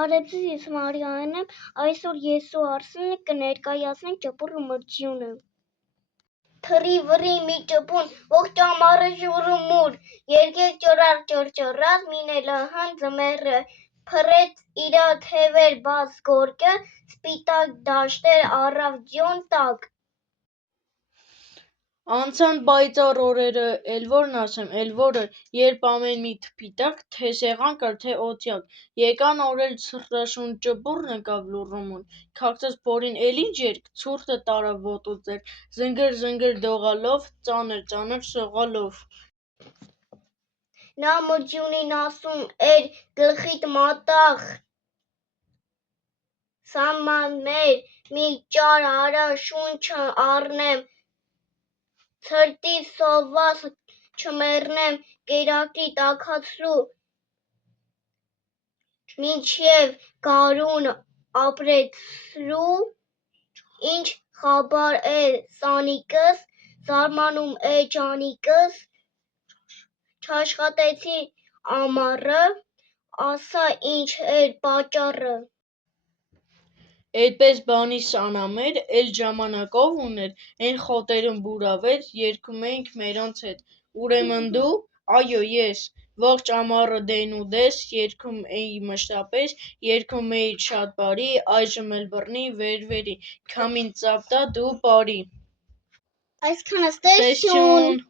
Բարև ես Մարիանն եմ, այսօր ես ու Արսենը կներկայացնենք ճպուռը մրջյունը։ Թռի վռի մի ճպուն, ողջ ամառը շուռումուռ, երկեք ճորար ճռճռաց, մինելահան ձմեռը, փռեց իրա թևեր բաց գորգը, սպիտակ դաշտեր առավ ձյուն տակ։ Անցան պայծառ օրերը, էլ որն ասեմ, էլ որը, երբ ամեն մի թփի տակ, թե սեղան կար, թե օձյակ, եկան օրեր ցրտաշուն ճպուռն ընկավ լուռումուն, քաղցած փորին էլ ինչ երգ, ցուրտը տարավ ոտուձեր, զնգր դողալով, ծանր սողալով։ Նա մրջյունին ասում էր գլխիդ մատաղ, սահմաններ մի ճար արա շունչը առնեմ, ցրտից սոված չմեռնեմ, կերակրի տաքացրու, մինչև գարուն ապրեցրու, ինչ խաբար է սանիկս, զարմանում է ջանիկս, չաշխատեցի ամառը, ասա ինչ էր պատճառը։ Էդպես բանիս անամեր, էլ ժամանակով ուներ, էն խոտերում բուրավեր, երգում էինք մերանց հետ, ուրեմն դու, այո ես, ողջ ամառը դեն ու դես, երգում էի մշտապես, երգում էիր շատ բարի, այժմ էլ բռնի վեր, քամին ծափ տա դու պարի։ Այսքանը ստեսյուն։